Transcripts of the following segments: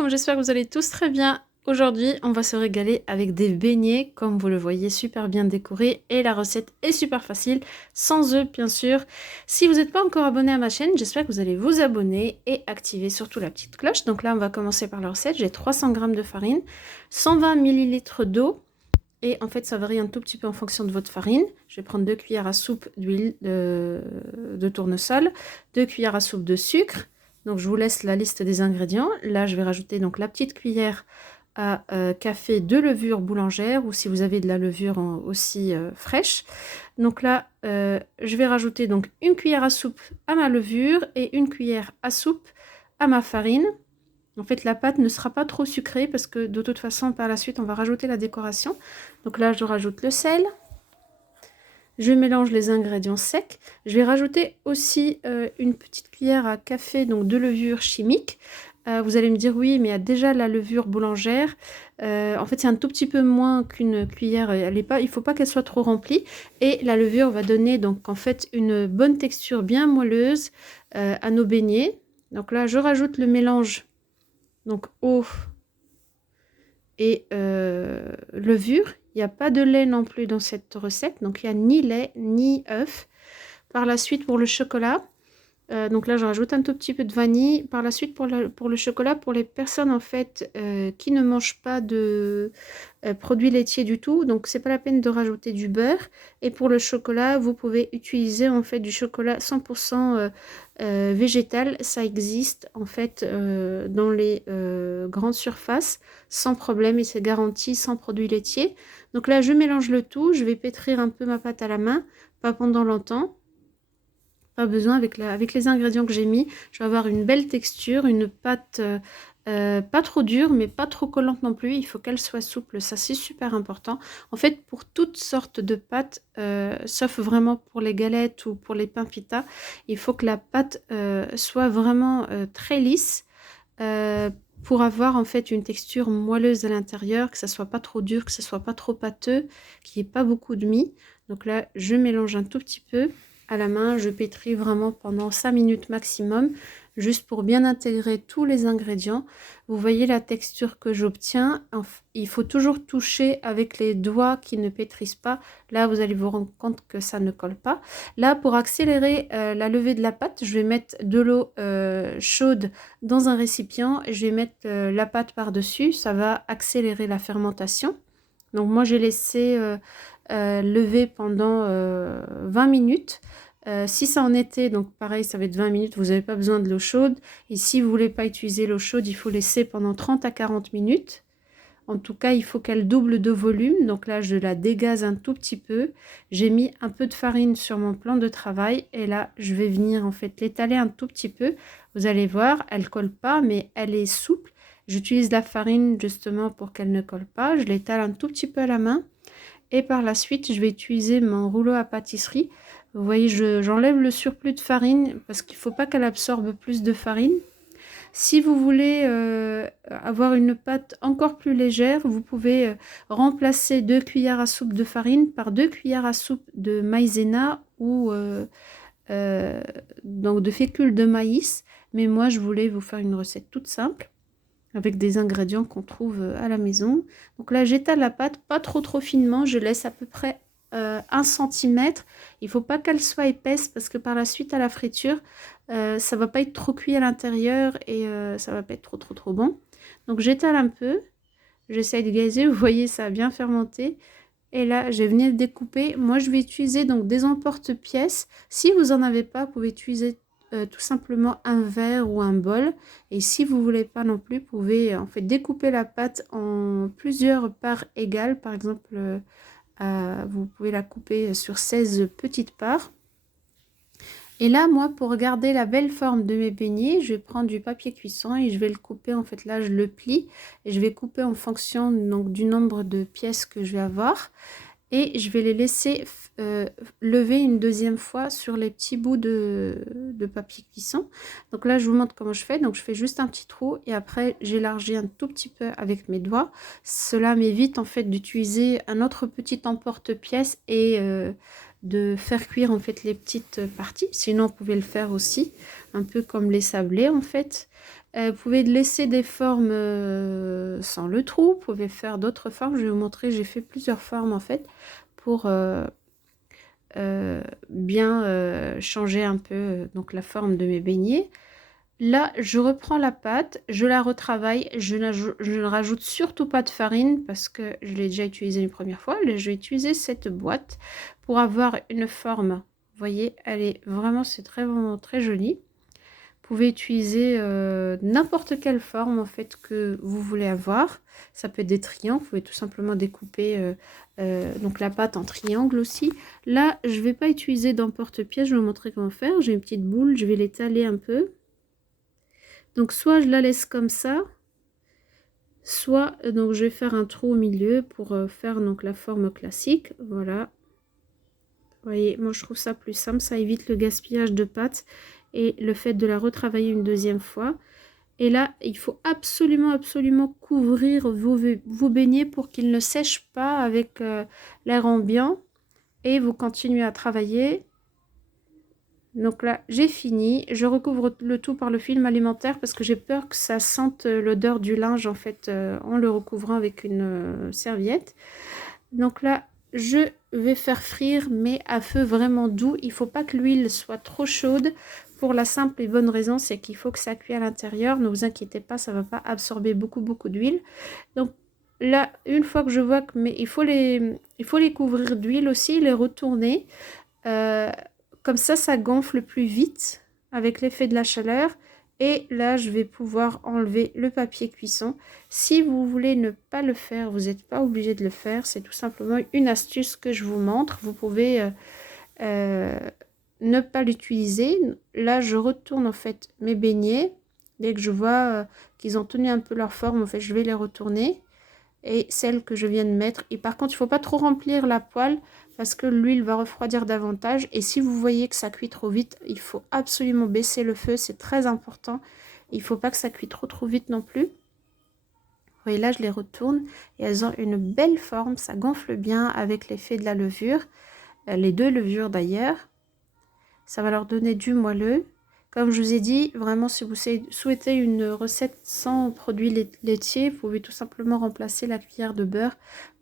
alaikum, j'espère que vous allez tous très bien. Aujourd'hui, on va se régaler avec des beignets, comme vous le voyez, super bien décorés. Et la recette est super facile, sans œufs bien sûr. Si vous n'êtes pas encore abonné à ma chaîne, j'espère que vous allez vous abonner et activer surtout la petite cloche. Donc là, on va commencer par la recette. J'ai 300 g de farine, 120 ml d'eau. Et en fait, ça varie un tout petit peu en fonction de votre farine. Je vais prendre 2 cuillères à soupe d'huile de tournesol, 2 cuillères à soupe de sucre. Donc, je vous laisse la liste des ingrédients. Là, je vais rajouter donc la petite cuillère à café de levure boulangère ou si vous avez de la levure aussi fraîche. Donc là, je vais rajouter donc une cuillère à soupe à ma levure et une cuillère à soupe à ma farine. En fait, la pâte ne sera pas trop sucrée parce que de toute façon, par la suite, on va rajouter la décoration. Donc là, je rajoute le sel. Je mélange les ingrédients secs. Je vais rajouter aussi une petite cuillère à café donc de levure chimique. Vous allez me dire oui, mais il y a déjà la levure boulangère. En fait, c'est un tout petit peu moins qu'une cuillère. Il ne faut pas qu'elle soit trop remplie. Et la levure va donner donc en fait une bonne texture bien moelleuse à nos beignets. Donc là, je rajoute le mélange. Donc eau et levure. Il n'y a pas de lait non plus dans cette recette. Donc il n'y a ni lait ni œuf. Par la suite pour le chocolat. Donc là je rajoute un tout petit peu de vanille. Par la suite pour le chocolat, pour les personnes en fait qui ne mangent pas de produits laitiers du tout. Donc c'est pas la peine de rajouter du beurre. Et pour le chocolat, vous pouvez utiliser en fait du chocolat 100% végétal. Ça existe en fait dans les grandes surfaces sans problème et c'est garanti sans produits laitiers. Donc là je mélange le tout. Je vais pétrir un peu ma pâte à la main, pas pendant longtemps. Pas besoin avec les ingrédients que j'ai mis. Je vais avoir une belle texture, une pâte pas trop dure mais pas trop collante non plus. Il faut qu'elle soit souple, ça c'est super important. En fait pour toutes sortes de pâtes, sauf vraiment pour les galettes ou pour les pains pita, il faut que la pâte soit vraiment très lisse. Pour avoir en fait une texture moelleuse à l'intérieur, que ça soit pas trop dur, que ça soit pas trop pâteux, qu'il n'y ait pas beaucoup de mie. Donc là je mélange un tout petit peu à la main, je pétris vraiment pendant 5 minutes maximum, juste pour bien intégrer tous les ingrédients. Vous voyez la texture que j'obtiens. Il faut toujours toucher avec les doigts qui ne pétrissent pas. Là, vous allez vous rendre compte que ça ne colle pas. Là, pour accélérer la levée de la pâte, je vais mettre de l'eau chaude dans un récipient et je vais mettre la pâte par-dessus. Ça va accélérer la fermentation. Donc moi, j'ai laissé lever pendant 20 minutes. Si ça en était, donc pareil, ça va être 20 minutes, vous n'avez pas besoin de l'eau chaude. Et si vous ne voulez pas utiliser l'eau chaude, il faut laisser pendant 30 à 40 minutes. En tout cas, il faut qu'elle double de volume. Donc là, je la dégaze un tout petit peu. J'ai mis un peu de farine sur mon plan de travail. Et là, je vais venir en fait l'étaler un tout petit peu. Vous allez voir, elle ne colle pas, mais elle est souple. J'utilise la farine justement pour qu'elle ne colle pas. Je l'étale un tout petit peu à la main. Et par la suite, je vais utiliser mon rouleau à pâtisserie. Vous voyez, j'enlève le surplus de farine parce qu'il ne faut pas qu'elle absorbe plus de farine. Si vous voulez avoir une pâte encore plus légère, vous pouvez remplacer 2 cuillères à soupe de farine par 2 cuillères à soupe de maïzena ou donc de fécule de maïs. Mais moi, je voulais vous faire une recette toute simple avec des ingrédients qu'on trouve à la maison. Donc là, j'étale la pâte pas trop finement, je laisse à peu près 1 cm. Il ne faut pas qu'elle soit épaisse parce que par la suite à la friture, ça va pas être trop cuit à l'intérieur et ça va pas être trop bon. Donc j'étale un peu, j'essaye de gazer, vous voyez ça a bien fermenté. Et là, je vais venir découper. Moi, je vais utiliser donc des emporte-pièces. Si vous n'en avez pas, vous pouvez utiliser tout simplement un verre ou un bol. Et si vous ne voulez pas non plus, vous pouvez en fait découper la pâte en plusieurs parts égales. Par exemple, vous pouvez la couper sur 16 petites parts. Et là, moi, pour garder la belle forme de mes beignets, je vais prendre du papier cuisson et je vais le couper. En fait, là, je le plie et je vais couper en fonction donc, du nombre de pièces que je vais avoir. Et je vais les laisser lever une deuxième fois sur les petits bouts de papier cuisson. Donc là, je vous montre comment je fais. Donc, je fais juste un petit trou et après, j'élargis un tout petit peu avec mes doigts. Cela m'évite en fait d'utiliser un autre petit emporte-pièce et de faire cuire en fait les petites parties. Sinon, vous pouvez le faire aussi, un peu comme les sablés en fait. Vous pouvez laisser des formes sans le trou, vous pouvez faire d'autres formes. Je vais vous montrer, j'ai fait plusieurs formes en fait pour bien changer un peu donc la forme de mes beignets. Là, je reprends la pâte, je la retravaille, je ne rajoute surtout pas de farine parce que je l'ai déjà utilisée une première fois. Là, je vais utiliser cette boîte pour avoir une forme. Vous voyez, elle est vraiment, c'est vraiment très joli. Vous pouvez utiliser n'importe quelle forme en fait que vous voulez avoir. Ça peut être des triangles, vous pouvez tout simplement découper donc la pâte en triangle aussi. Là, je ne vais pas utiliser d'emporte-pièce, je vais vous montrer comment faire. J'ai une petite boule, je vais l'étaler un peu. Donc soit je la laisse comme ça, soit donc je vais faire un trou au milieu pour faire donc la forme classique. Voilà. Vous voyez, moi je trouve ça plus simple, ça évite le gaspillage de pâte et le fait de la retravailler une deuxième fois. Et là, il faut absolument, absolument couvrir vos beignets pour qu'ils ne sèchent pas avec l'air ambiant. Et vous continuez à travailler. Donc là, j'ai fini. Je recouvre le tout par le film alimentaire parce que j'ai peur que ça sente l'odeur du linge en fait en le recouvrant avec une serviette. Donc là, je vais faire frire mais à feu vraiment doux. Il ne faut pas que l'huile soit trop chaude pour la simple et bonne raison, c'est qu'il faut que ça cuise à l'intérieur. Ne vous inquiétez pas, ça ne va pas absorber beaucoup d'huile. Donc là, une fois que je vois que mais il faut les couvrir d'huile aussi, les retourner. Comme ça gonfle plus vite avec l'effet de la chaleur. Et là, je vais pouvoir enlever le papier cuisson. Si vous voulez ne pas le faire, vous n'êtes pas obligé de le faire. C'est tout simplement une astuce que je vous montre. Vous pouvez ne pas l'utiliser. Là, je retourne en fait mes beignets. Dès que je vois qu'ils ont tenu un peu leur forme, en fait, je vais les retourner. Et celle que je viens de mettre. Et par contre, il ne faut pas trop remplir la poêle parce que l'huile va refroidir davantage. Et si vous voyez que ça cuit trop vite, il faut absolument baisser le feu. C'est très important. Il ne faut pas que ça cuit trop vite non plus. Vous voyez, là, je les retourne et elles ont une belle forme. Ça gonfle bien avec l'effet de la levure. Les deux levures d'ailleurs. Ça va leur donner du moelleux. Comme je vous ai dit, vraiment, si vous souhaitez une recette sans produits laitiers, vous pouvez tout simplement remplacer la cuillère de beurre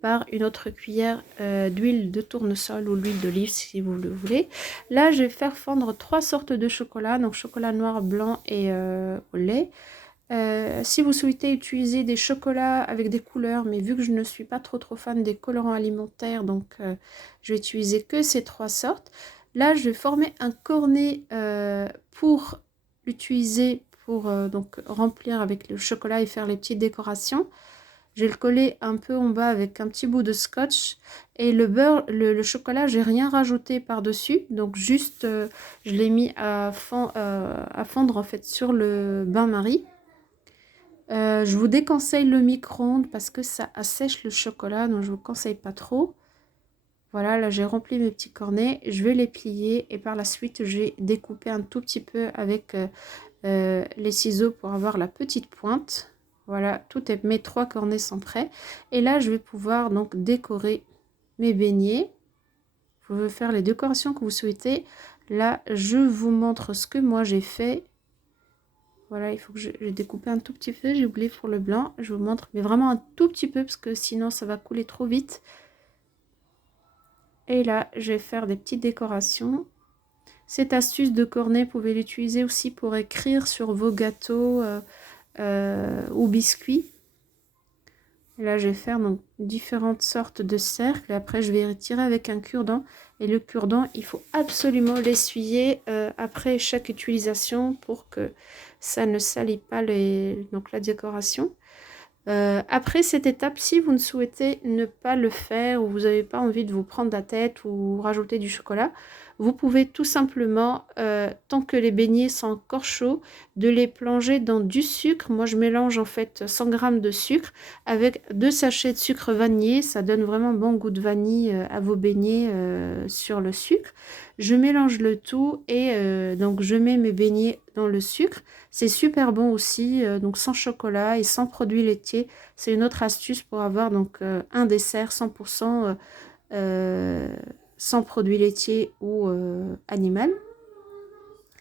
par une autre cuillère d'huile de tournesol ou l'huile d'olive si vous le voulez. Là, je vais faire fondre 3 sortes de chocolat, donc chocolat noir, blanc et au lait. Si vous souhaitez utiliser des chocolats avec des couleurs, mais vu que je ne suis pas trop fan des colorants alimentaires, donc je vais utiliser que ces 3 sortes. Là, je vais former un cornet pour l'utiliser pour donc remplir avec le chocolat et faire les petites décorations. Je vais le coller un peu en bas avec un petit bout de scotch. Et le beurre, le chocolat, j'ai rien rajouté par-dessus. Donc juste, je l'ai mis à fondre en fait sur le bain-marie. Je vous déconseille le micro-ondes parce que ça assèche le chocolat. Donc je vous conseille pas trop. Voilà, là j'ai rempli mes petits cornets. Je vais les plier et par la suite, j'ai découpé un tout petit peu avec les ciseaux pour avoir la petite pointe. Voilà, mes 3 cornets sont prêts. Et là, je vais pouvoir donc décorer mes beignets. Vous pouvez faire les décorations que vous souhaitez. Là, je vous montre ce que moi j'ai fait. Voilà, il faut que j'ai découpé un tout petit peu. J'ai oublié pour le blanc. Je vous montre, mais vraiment un tout petit peu parce que sinon ça va couler trop vite. Et là, je vais faire des petites décorations. Cette astuce de cornet, vous pouvez l'utiliser aussi pour écrire sur vos gâteaux ou biscuits. Là, je vais faire donc différentes sortes de cercles. Après, je vais tirer avec un cure-dent. Et le cure-dent, il faut absolument l'essuyer après chaque utilisation pour que ça ne salit pas donc la décoration. Après cette étape, si vous ne souhaitez ne pas le faire ou vous n'avez pas envie de vous prendre la tête ou rajouter du chocolat, vous pouvez tout simplement, tant que les beignets sont encore chauds, de les plonger dans du sucre. Moi, je mélange en fait 100 g de sucre avec 2 sachets de sucre vanillé. Ça donne vraiment bon goût de vanille à vos beignets sur le sucre. Je mélange le tout et donc je mets mes beignets dans le sucre. C'est super bon aussi, donc sans chocolat et sans produits laitiers. C'est une autre astuce pour avoir donc un dessert 100% sans produits laitiers ou animal.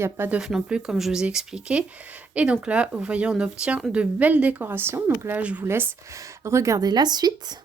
Il n'y a pas d'œuf non plus, comme je vous ai expliqué. Et donc là, vous voyez, on obtient de belles décorations. Donc là, je vous laisse regarder la suite.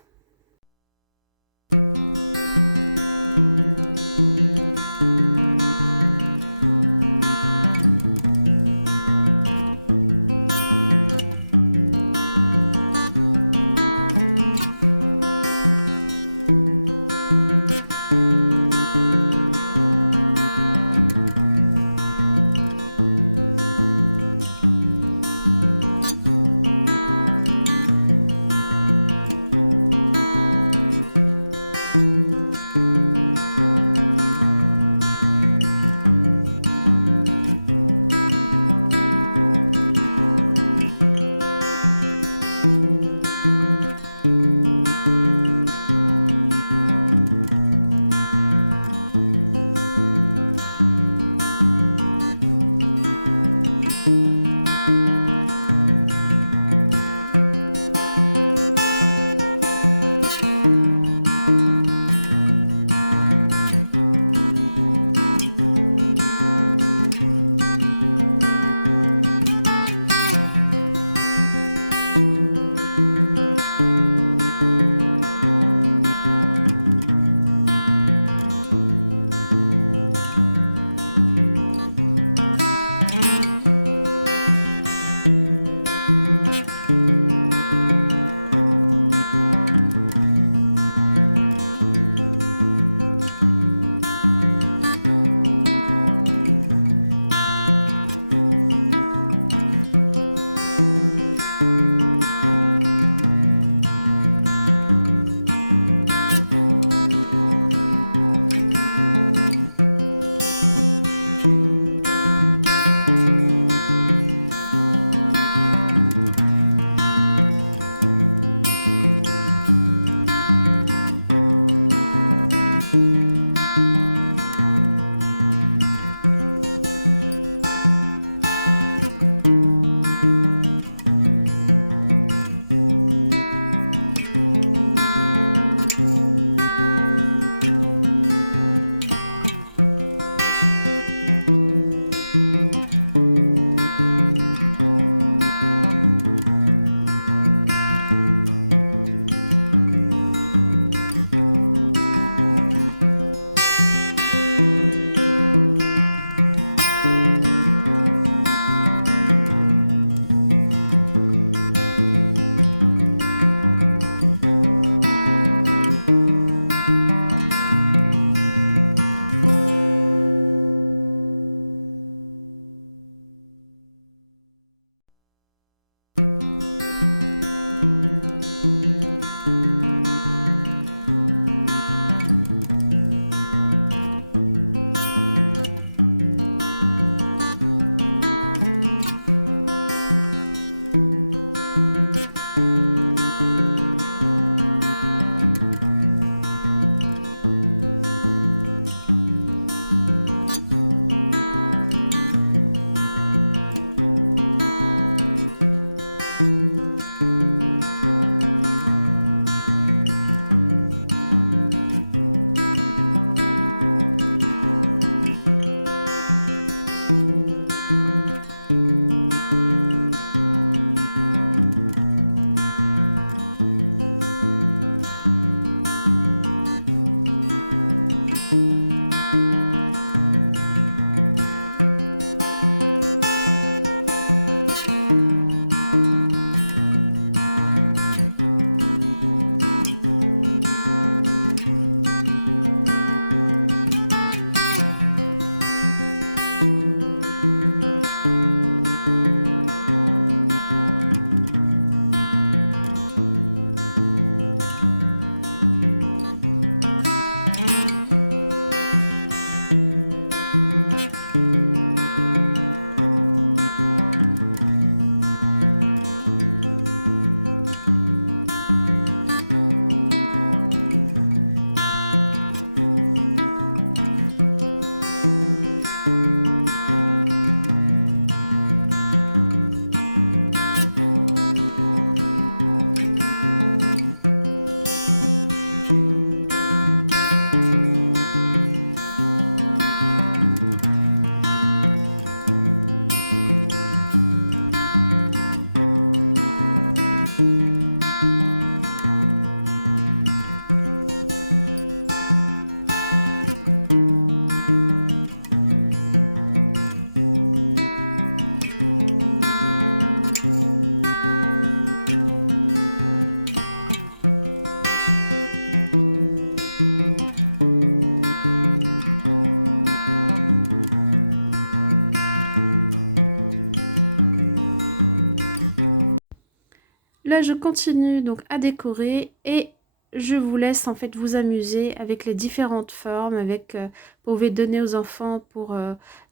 là, je continue donc à décorer et je vous laisse en fait vous amuser avec les différentes formes, avec vous pouvez donner aux enfants pour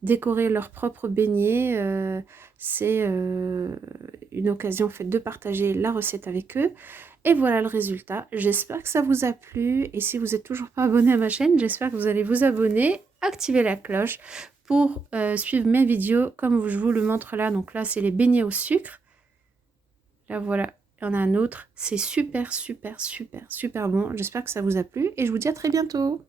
décorer leurs propres beignets. C'est une occasion en fait de partager la recette avec eux. Et voilà le résultat. J'espère que ça vous a plu. Et si vous n'êtes toujours pas abonné à ma chaîne, j'espère que vous allez vous abonner, activer la cloche pour suivre mes vidéos comme je vous le montre là. Donc là, c'est les beignets au sucre. Là, voilà. Il y en a un autre. C'est super, super, super, super bon. J'espère que ça vous a plu et je vous dis à très bientôt.